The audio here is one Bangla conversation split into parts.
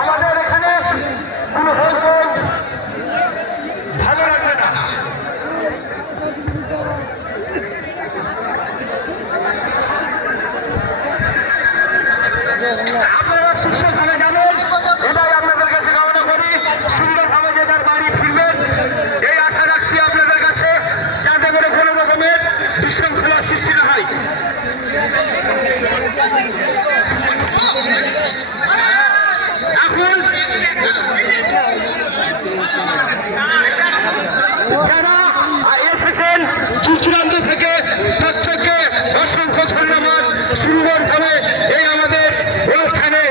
আমাদের এখানে কোনো ভালো লাগবে না। আপনারা সুস্থভাবে যাবেন, এটাই আপনাদের কাছে কামনা করি। সুন্দরভাবে যে যার বাড়ি ফিরবেন এই আশা রাখছি আপনাদের কাছে, যাতে করে কোনো রকমের বিশৃঙ্খলার সৃষ্টি না হয়। এখন যারা এসেছেন দূরান্ত থেকে প্রত্যেককে অসংখ্য ধন্যবাদ। সুন্দরভাবে এই আমাদের অনুষ্ঠানে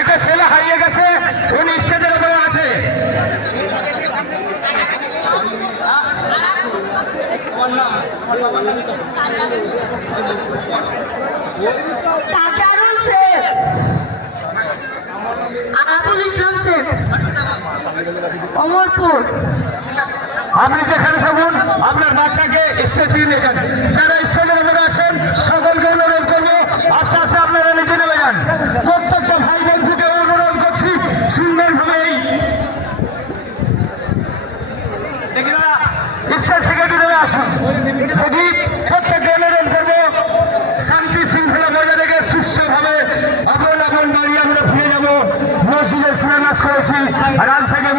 একটা ছেলে হারিয়ে গেছে, উনি স্টেজের উপরে আছে। আবুল ইসলাম শেখ, অমরপুর। আপনি যেখানে থাকুন আপনার বাচ্চাকে স্টেজে নিয়ে যান। যারা স্টেজের উপরে আছেন সকলকে অনুরোধ করবো আস্তে আস্তে আপনারা নিচে নেমে যান। প্রত্যেকটা ভাই বন্ধুকে অনুরোধ করছি সুন্দরভাবে স্টেজ থেকে দূরে আসুন। যদি প্রত্যেককে অনুরোধ করবো শান্তি শৃঙ্খলা বজায় রেখে সুস্থভাবে আপন আপন বাড়ি আমরা ফিরে যাবো। মসজিদে সিনেমাস করেছি আর আজ থেকে